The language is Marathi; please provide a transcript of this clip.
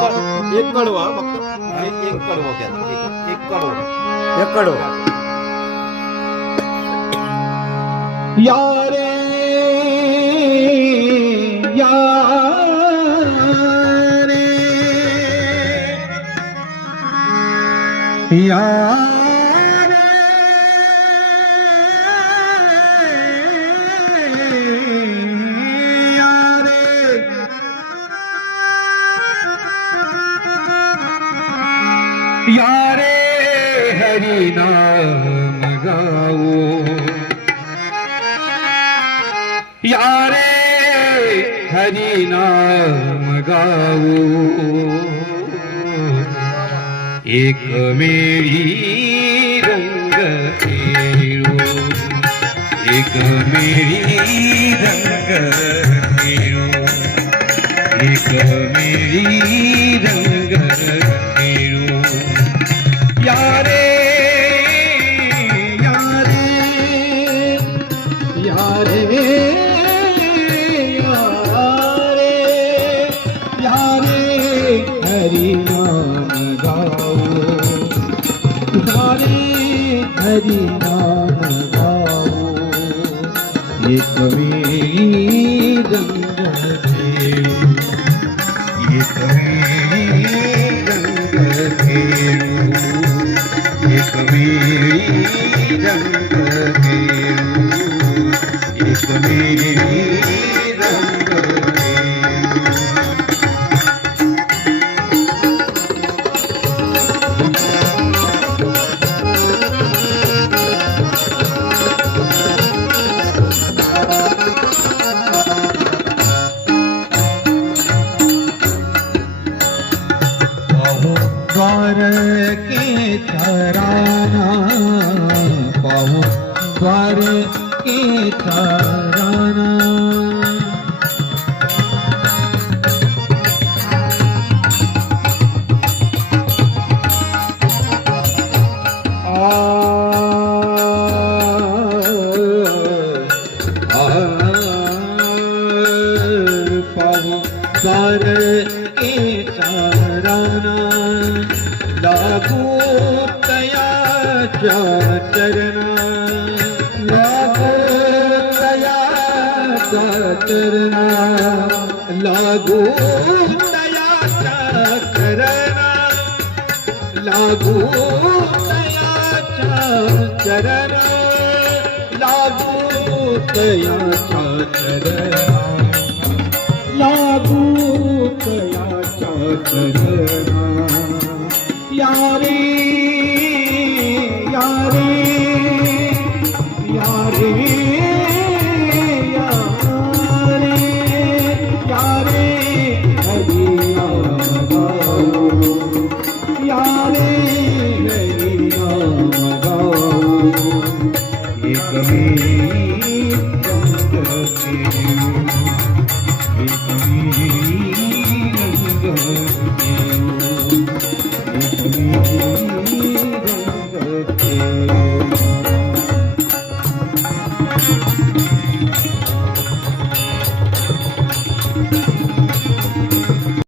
एक कडवा फक्त एक कडवं घ्या. एक कडवं. एक कडव. यारे यारे यारे हरि नाम गाओ यारे हरि नाम गाओ एक मेरी रंग खेळो एक मेरी रंग खेळो एक मेरी रंग खेळो यारे यारे यारे यारे यारे हरि नाम गाओ यारे हरि नाम गाओ एक मेरी रंग खेलो एक मेरी रंग खेलो एक मेरी रंग खेलो एक मेरी रंग खेलो द्वार के तराना पाहु द्वार के तराना पाहु द्वार के तराना लागू तयाच्या चरणा लागू तयाच्या चरणा लागू तयाच्या चरणा लागू तयाच्या चरणा लागू तयाच्या चरणा लागू तयाच्या चरणा यारे यारे यारे